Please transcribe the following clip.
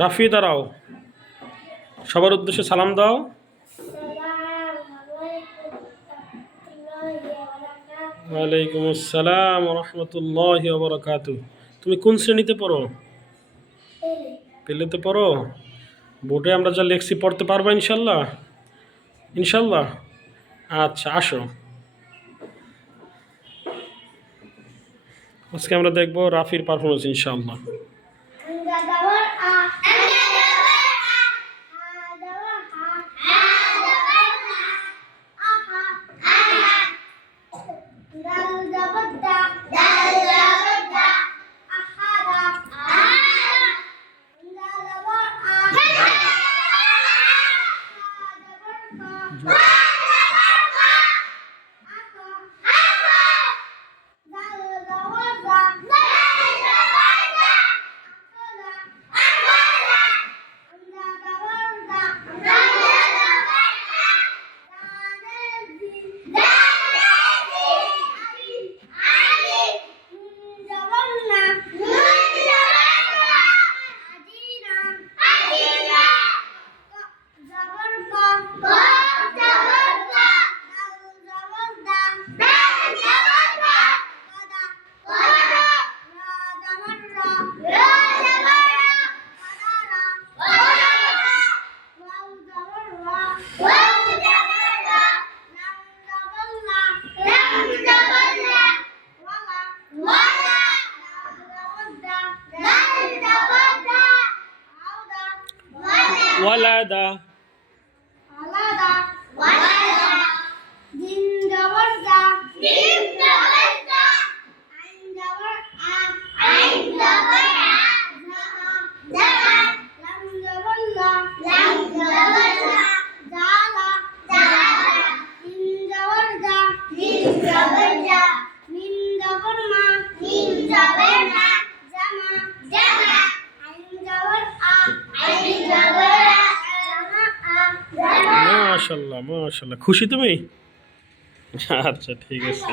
রাফি দাঁড়াও, সবার উদ্দেশ্যে সালাম দাও। ওয়ালাইকুম আসসালাম ওয়া রাহমাতুল্লাহি ওয়া বারাকাতুহু। তুমি কোন শ্রেণীতে পড়ো? পেলেতে পড়ো। বোর্ডে আমরা যা লেখছি পড়তে পারবা ইনশাল্লাহ? ইনশাল্লাহ। আচ্ছা আসো, আজকে আমরা দেখবো রাফির পারফরমেন্স ইনশাআল্লাহ। ওয়ালাদা মাশাআল্লাহ মাশাআল্লাহ। খুশি তুমি? আচ্ছা ঠিক আছে।